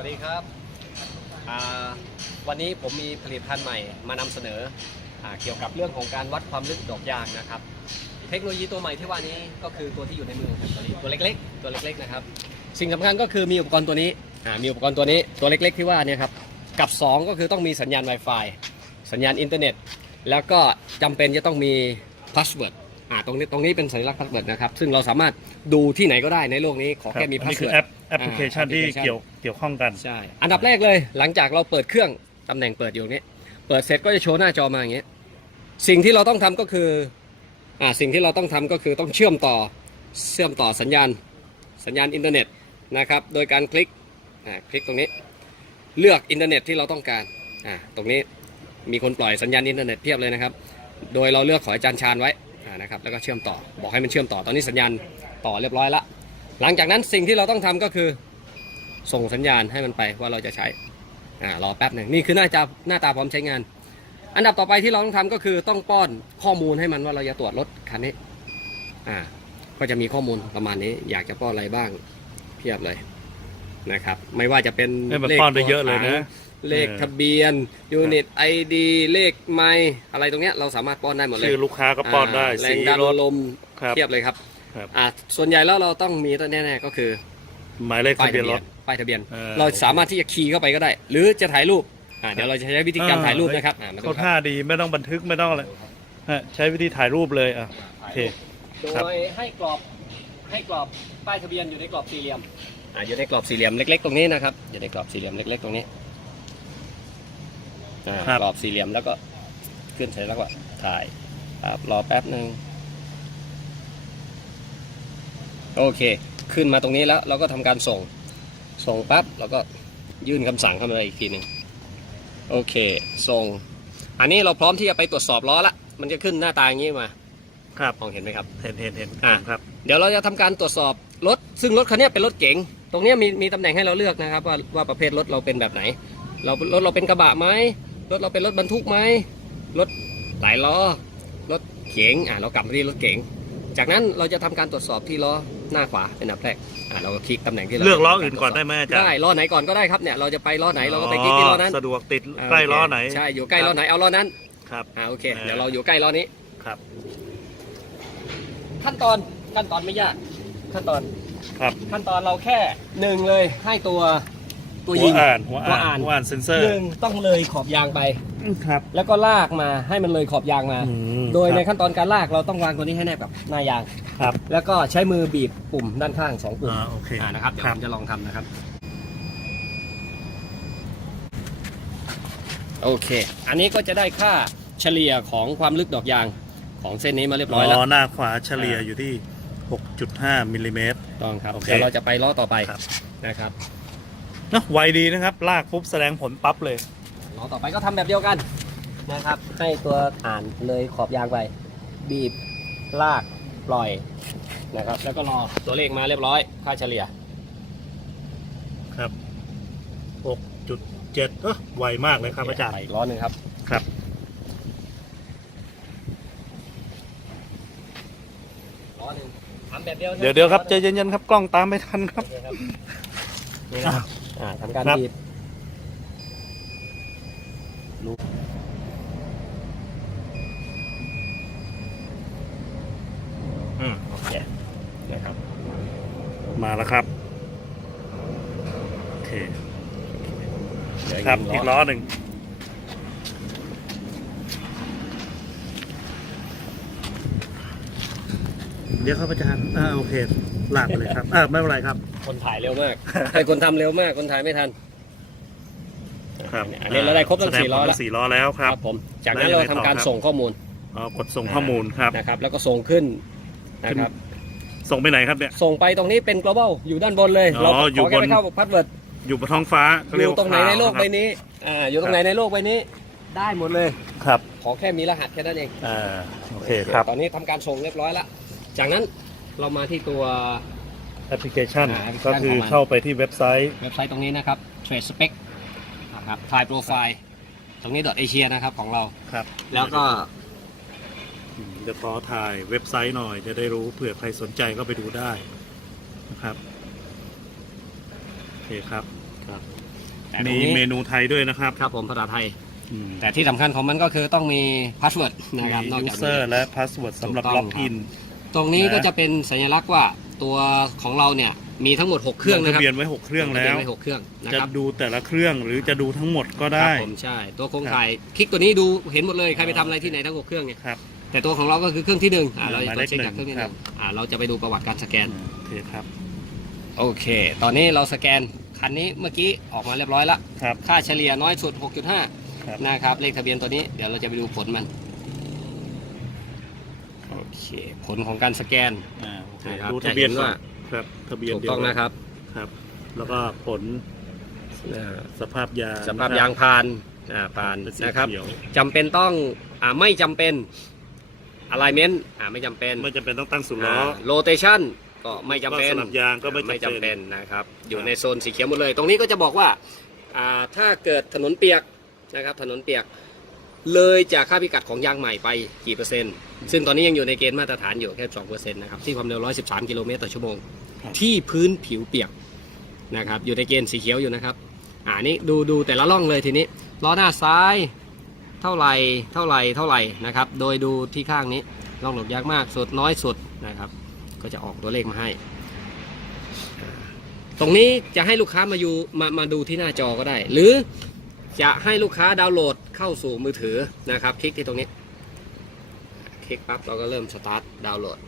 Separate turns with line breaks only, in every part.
วัสดีครับอ่าวันนี้ผมมีผลิตภัณฑ์ใหม่มานำเสนออาเกี่ยวกับเรื่องของการวัดความลึกดอกยางนะครับ เทคโนโลยีตัวใหม่ที่ว่านี้ก็คือตัวที่อยู่ในมือครับตัวนี้ตัวเล็กๆ ตัวเล็กๆนะครับ สิ่งสำคัญก็คือมีอุปกรณ์ตัวนี้อ่ามีอุปกรณ์ตัวนี้ตัวเล็ก ๆ ที่ว่าเนี่ยครับกับ 2 ก็คือต้องมีสัญญาณ Wi-Fi สัญญาณอินเทอร์เน็ต แล้วก็จำเป็นจะต้องมีพาสเวิร์ดอ่าตรงนี้ตรงนี้เป็นสัญลักษณ์พาสเวิร์ดนะครับซึ่งเราสามารถดูที่ไหนก็ได้ในโลกนี้ขอ
ครับ
แค่มี
อัน
พาส
นี้คื
เวิ
อ
ร์ด
แอปแอปพลิเคชัน
อ่า
ที่
application
เกี่ยวเกี่ยวข้องกัน
ใช่อันดับแรกเลย หลังจากเราเปิดเครื่องตำแหน่งเปิดอยู่ตรงนี้เปิดเสร็จก็จะโชว์หน้าจอมาอย่างเงี้ยสิ่งที่เราต้องทำก็คืออ่าสิ่งที่เราต้องทำก็คือต้องเชื่อมต่อเชื่อมต่อสัญญาณ สัญญาณอินเทอร์เน็ตนะครับโดยการคลิกอ่าคลิกตรงนี้ เลือกอินเทอร์เน็ตที่เราต้องการอ่าตรงนี้มีคนปล่อยสัญญาณอินเทอร์เน็ตเพียบเลยนะครับ โดยเราเลือกขออาจารย์ชาญไว้อ่านะครับแล้วก็เชื่อมต่อบอกให้มันเชื่อมต่อตอนนี้สัญญาณต่อเรียบร้อยละ หลังจากนั้นสิ่งที่เราต้องทำก็คือ ส่งสัญญาณให้มันไปว่าเราจะใช้อ่ารอแป๊บหนึ่งนี่คือหน้าจาหน้าตาพร้อมใช้งาน อันดับต่อไปที่เราต้องทำก็คือต้องป้อนข้อมูลให้มันว่าเราจะตรวจรถคันนี้อ่าก็จะมีข้อมูลประมาณนี้ อยากจะป้อนอะไรบ้างเพียบเลยนะครับ ไม่ว่าจะเป็น
ให้มัน
เลข
ป้อนไปเยอะ
ตัว
เลยนะ
ถังเลข
เออ
ทะเบียนยูนิตไอดีเลขไมล์อะไรตรงเนี้ยเราสามารถป้อนได้หมดเลย
ชื่อลูกค้าก็ป้อนได้า
แร
สี
งดัน
รถ
ลม
ครับ
เทียบเลยครับ
ครับ
อ่าส่วนใหญ่แล้วเราต้องมีตัวแน่ๆก็คือ
หมายเลข
ป้า
ทะ
ย
เบี
ทะ
ยน
เบี
ร
ยน
ถ
ป้ายทะเบียน
เออ
เราสามารถที่จะคีย์เข้าไปก็ได้ หรือจะถ่ายรูปอ่าเดี๋ยวเราจะใช้วิธีการ
อ่า
ถ่ายรูปนะครับอ่ามาดู
เขา
ครั
ท่า
บ
ดีไม่ต้องบันทึกไม่ต้องอะไรฮะใช้วิธีถ่ายรูปเลยอะโอเคครับ
โดยให้กรอบให้กรอบป้ายทะเบียนอยู่ในกรอบสี่เหลี่ยมอ่าอยู่ในกรอบสี่เหลี่ยมเล็ก ๆ ตรงนี้นะครับอยู่ในกรอบสี่เหลี่ยมเล็ก ๆ ตรงนี้อ่ากรอบสี่เหลี่ยมแล้วก็ขึ้นใช้แล้วก็ถ่ายครับรอแป๊บหนึ่ง โอเค ขึ้นมาตรงนี้แล้วเราก็ทำการส่ง ส่งปั๊บเราก็ยื่นคำสั่งเข้ามาอีกทีหนึ่งโอเค ส่ง อันนี้เราพร้อมที่จะไปตรวจสอบล้อละ มันจะขึ้นหน้าตาอย่างนี้มา
ครับ
มองเห็นไหมครับ
เห็นเห็นเห็น
อะ
ครับ
เดี๋ยวเราจะทำการตรวจสอบรถ ซึ่งรถคันนี้เป็นรถเก๋ง ตรงเนี้ยมีมีตำแหน่งให้เราเลือกนะครับ ว่าว่าประเภทรถเราเป็นแบบไหน เรารถเราเป็นกระบะไหมรถเราเป็นรถบรรทุกไหมรถหลายล้อ รถเก๋ง อะเรากลับมาที่รถเก๋ง จากนั้นเราจะทำการตรวจสอบที่ล้อ หน้าขวาเป็นอันดับแรกอะเราก็คลิกตำแหน่งที่เรา
เลือกล้ออื่นก่อนได้ไหมอาจารย์
ได้ล้อไหนก่อนก็ได้ครับเนี่ยเราจะไปล้อไหนเราก็ไปคลิกที่ล้อนั้น
สะดวกติด
อ่า
ใกล้
โเค
ล้อไหน
ใช่อยู่ใกล้ล้อไหนเอาล้อนั้น
ครับ
อ่าโอเค
เออ
เดี๋ยวเราอยู่ใกล้ล้อนี้
ครับ
ขั้นตอนขั้นตอนไม่ยากขั้นตอน
ครับ
ขั้นตอนเราแค่หนึ่งเลยให้ตัว ตัว
หั
ยิ
ว
ง
อ่านหัว
ตัว
อ่า
อ่านน
หัวอ่านเซนเซอร์
หนึ่งต้องเลยขอบยางไป
ครับ
แล้วก็ลากมาให้มันเลยขอบยางมา
อืม
โดยใน
ครับ
ขั้นตอนการลากเราต้องวางตัวนี้ให้แนบกับหน้ายาง
ครับ
แล้วก็ใช้มือบีบปุ่มด้านข้างสองปุ่ม
อ่าโอเค
อ่านะครับเดี๋ยว
ครั
ผ
บ
มจะลองทำนะครับ โอเค อันนี้ก็จะได้ค่าเฉลี่ยของความลึกดอกยางของเส้นนี้มาเรียบ
อ๋
ร้อยแล้ว
อหน้าขวาเฉลี่ยอยู่ที่ 6.5มิลลิเมตร
ต้องครับ
โอเค
เดี๋ยวเราจะไปล้อต่อไป
ครับ
นะครับ
นะไวดีนะครับ ลากปุ๊บแสดงผลปั๊บเลย
ล้อต่อไปก็ทำแบบเดียวกันนะครับ ให้ตัวอ่านเลยขอบยางไป บีบลากปล่อยนะครับ แล้วก็รอตัวเลขมาเรียบร้อย ค่าเฉลี่ย
ครับ6.7เออไวมากเลยครับอาจารย์
ไปอีกล้อหนึ่งครับ
ครับ
ล้อหนึ่งทำแบบเดียว
เดี๋ยวเดี๋ยวครับใจเย็นๆครับกล้องตามไม่ทันครับ
โอเคครับนี่นะครับ อ่าทำการ
ครับ
บีบลูกอืมโอเคนะครับ
มาแล้วครับ โอเค
เดี๋ยว
ครับ
ยิ
อี
ง
กล้อหนึ่ง เดี๋ยวครับอาจารย์อ่าโอเคลากไปเลยครับอ่าไม่เป็นไรครับ
คนถ่ายเร็วมากไอ้คนทำเร็วมาก คนถ่ายไม่ทัน
ครับ
อันนี้เราได้ครบทั้ง
แสด
สี่ล้อ
ผ
แล้ว
สี่ล้อแล้วครับ
ผม จากนั้นเราทำการส่งข้อมูล
อ๋อกดส่งข้อมูลครับ
นะครับ แล้วก็ส่งขึ้นนะครับ
ส่งไปไหนครับเนี่ย
ส่งไปตรงนี้เป็น global อยู่ด้านบนเลย
อ๋อ
เรา
อยู่
ขอแค่
บน
ไปเข้าพาสเวิร์ด
อยู่บนท้องฟ้า
อ
เขาเรียก
ยู่
ว่า
ตรงไหนในโลก
คาว
ใบนี้อ่าอยู่ตรงไหนในโลกใบนี้ ได้หมดเลย
ครับ
ขอแค่มีรหัสแค่นั้นเอง
อ่าโอเคครับ
ตอนนี้ทำการส่งเรียบร้อยแล้ว จากนั้นเรามาที่ตัว
แอปพลิเคชัน
อ่า
ก็คือ
ของมัน
เข้าไปที่เว็บไซต์
เว็บไซต์ตรงนี้นะครับ Trade Spec นะครับ Try Profile ตรงนี้ .asia นะครับของเรา
ครับ
แล้วก็
อืมเดี๋ยวขอถ่ายเว็บไซต์หน่อย จะได้รู้เผื่อใครสนใจก็ไปดูได้นะครับโอเคครับครับ
แต่ตร
มี
งนี้
เมนูไทยด้วยนะครับ
ครับผมภาษาไทย
อืม
แต่ที่สำคัญของมันก็คือต้องมีพาสเวิร์ดนะครับนอก
มี
จาก
user
นี้
และ password สำหรับ
ถูกต้
ล็
อ
องก
ครับ
อิน
ตรงนี้
นะ
ก็จะเป็นสัญลักษณ์ว่าตัวของเราเนี่ยมีทั้งหมด 6 เครื่อง
ล
นะค
ทะ
รับ
เบียนไว้6เครื่อง
ลงทะ
แล้
เบียน
ว
ไว้หกเครื่องนะ
จะ
ครับ
ดูแต่ละเครื่องหรือจะดูทั้งหมดก็
ค
ได้
รับผมใช่ ตัวโครงข่ายคลิกตัวนี้ดูเห็นหมดเลยใครไปทำอะไรที่ไหนทั้งหกเครื่องเนี่ย
ครับ
แต่ตัวของเราก็คือเครื่องที่หนึ่งอ่าเราจะ
หมาย
ตร
เล
วจ
ข
เช็คจากเครื่องที่ห
หนึ่
นึ่
ง
งอ่าเราจะไปดูประวัติการสแกน
โอเคครับ
โอเค ตอนนี้เราสแกนคันนี้เมื่อกี้ออกมาเรียบร้อยแล้ว
ครับ
ค่าเฉลี่ยน้อยสุด
ครับ
6.5 นะครับ เลขทะเบียนตัวนี้ เดี๋ยวเราจะไปดูผลมันโอ เคผลของการสแกน
อ่าโอเค
นะครับ
ดูทะเบียน
จะเห็น
ก่อ
ว่า
นครับ ทะเบียน
ถูก
เดียว
ต้องนะครับ
ครับ แล้วก็ผล
อ่า
สภาพยาง
สภาพ
นะครับ
ยางผ่านอ่าผ่าน
เป็นสี
นะครับ
เขียว
จำเป็นต้องอ่าไม่จำเป็น alignment อ่าไม่จำเป็น
ไม่จำเป็นต้องตั้งศูนย์ล้อ
rotation ก็ไม่จำเป็น
ก็สลับยางก็ไม่จำเป็น
จำเป็นนะครับ อยู่ในโซนสีเขียวหมดเลย ตรงนี้ก็จะบอกว่าอ่าถ้าเกิดถนนเปียกนะครับ ถนนเปียก เลยจากค่าพิกัดของยางใหม่ไปกี่เปอร์เซ็นต์ ซึ่งตอนนี้ยังอยู่ในเกณฑ์มาตรฐานอยู่แค่2เปอร์เซ็นต์นะครับที่ความเร็ว 113 กิโลเมตรต่อชั่วโมง
ครับ
ที่พื้นผิวเปียกนะครับอยู่ในเกณฑ์สีเขียวอยู่นะครับอ่านี่ดูดูแต่ละร่องเลยทีนี้ล้อหน้าซ้ายเท่าไหร่เท่าไหร่เท่าไหร่นะครับโดยดูที่ข้างนี้ร่องหลบยากมากสุดน้อยสุดนะครับ ก็จะออกตัวเลขมาให้อ่าตรงนี้จะให้ลูกค้ามาอยู่มามาดูที่หน้าจอก็ได้ หรือ จะให้ลูกค้าดาวน์โหลดเข้าสู่มือถือนะครับ คลิกที่ตรงนี้ คลิกปั๊บเราก็เริ่มสตาร์ทดาวน์โหลด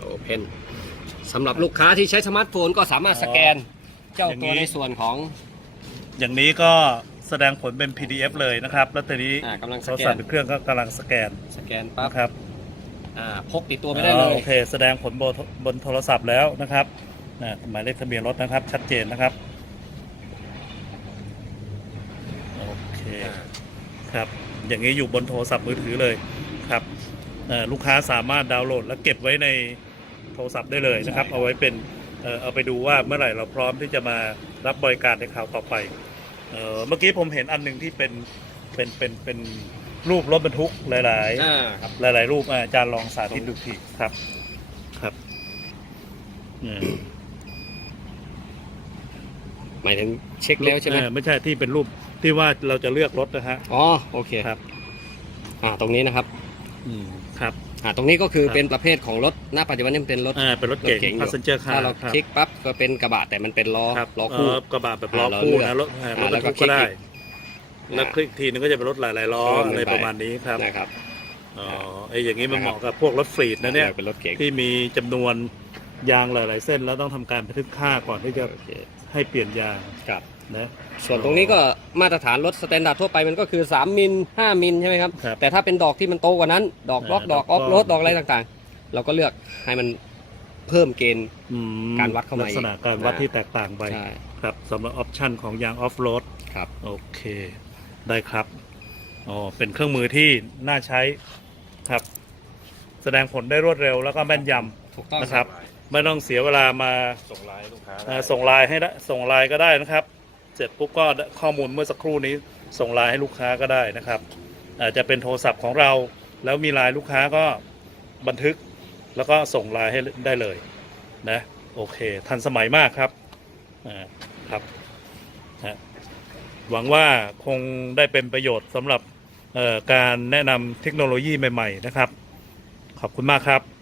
โอเพนสำหรับลูกค้าที่ใช้สมาร์ทโฟนก็สามารถสแกนเจ้า
อย่าง
ตัว
นี้
ในส่วนของ
อย่างนี้ก็แสดงผลเป็น PDF เลยนะครับ แล้วตอนนี้
อ่ากำลังส
โทร
แก
ศัพ
น
ท์อีกเครื่องก็กำลังสแกน
สแกนปั๊บ
นะครับ
อ่าพกติดตัวไม่ได้เล
อ๋อยโอเค แสดงผลบนบนโทรศัพท์แล้วนะครับอ่าหมายเลขทะเบียนรถนะครับ ชัดเจนนะครับ โอเคครับ อย่างนี้อยู่บนโทรศัพท์มือถือเลยครับเอ่อลูกค้าสามารถดาวน์โหลด และเก็บไว้ในโทรศัพท์ได้เลยนะครับ
ใช่
เอาไว้เป็นเอ่อเอาไปดูว่าเมื่อไหร่เราพร้อมที่จะมารับบริการในคราวต่อไปเอ่อเมื่อกี้ผมเห็นอันหนึ่งที่เป็นเป็นเป็นเป็นรูปรถบรรทุกหลาย
อ่าครับ
ๆหลายๆรูปอะอาจารย์ลองสาธิตดูทีครับครับเออ
หมายถึงเช็คแล้วใช่ไหม
เออไม่ใช่ที่เป็นรูป ที่ว่าเราจะเลือกรถนะฮะ
อ๋อโอเค
ครับ
อ่าตรงนี้นะครับ
อืมครับ
อ่าตรงนี้ก็คือ
ครับ
เป็นประเภทของรถณปัจจุบันนี้มันเป็นรถ
อ่าเป็นรถเก๋ง
รถเก๋ง อยู่
passenger car
ถ้าเรา
ครับ
คลิกปั๊บก็เป็นกระบะแต่มันเป็นล้อ
ครับ
ล้อคู่
เกระบะแบบล้อ
อ่า
คู่
เราเลือก
นะรถอ่ารถ
อ่า
บร
แล้ว
ร
ก็
ทุกก็ได้
คลิก
แล้วคลิกทีนึงก็จะเป็นรถหลายๆล้อ
เออ
อะไร
ไป
ประมาณนี้ครับ
นะครับ
อ๋อไอ้อย่างนี้มัน
นะครับ
เหมาะกับพวกรถฟรีดนะเนี่ย
เป็นรถเก๋ง
ที่มีจำนวนยางหลาย ๆ เส้นแล้วต้องทำการบันทึกค่าก่อนที่จะ
โอเค
ให้เปลี่ยนยาง
ครับ
นะ
ส่วนตรงนี้ก็มาตรฐานรถสแตนดาร์ดทั่วไปมันก็คือ 3 มิล 5 มิลใช่ไหมครับ
ครับ
แต่ถ้าเป็นดอกที่มันโตกว่านั้น ดอกบล็อก
อ่า
ดอก
ด
อ
อ
อกฟ
ก้อน
โรดดอกอะไรต่างๆ เราก็เลือกให้มันเพิ่มเกณฑ์
อืม
การวัดเข้ามา
ลักษณะการวัด
อ่า
ที่แตกต่างไป
ใช่
ครับสำหรับออปชันของยางออฟโรด
ครับ
โอเค ได้ครับอ๋อเป็นเครื่องมือที่น่าใช้ครับ แสดงผลได้รวดเร็วแล้วก็แม่นย
ถูกต้องำ
นะครับ ไม่ต้องเสียเวลามา
ส่งไลน์ลูกค้า
เอ่อส่งไลน์ให้ได้ส่งไลน์ก็ได้นะครับ เสร็จปุ๊บก็ข้อมูลเมื่อสักครู่นี้ส่งไลน์ให้ลูกค้าก็ได้นะครับ อาจจะเป็นโทรศัพท์ของเรา แล้วมีไลน์ลูกค้าก็บันทึกแล้วก็ส่งไลน์ให้ได้เลยนะโอเค ทันสมัยมากครับอ่าครับฮะหวังว่าคงได้เป็นประโยชน์สำหรับการแนะนำเทคโนโลยีใหม่ ๆ นะครับ ขอบคุณมากครับ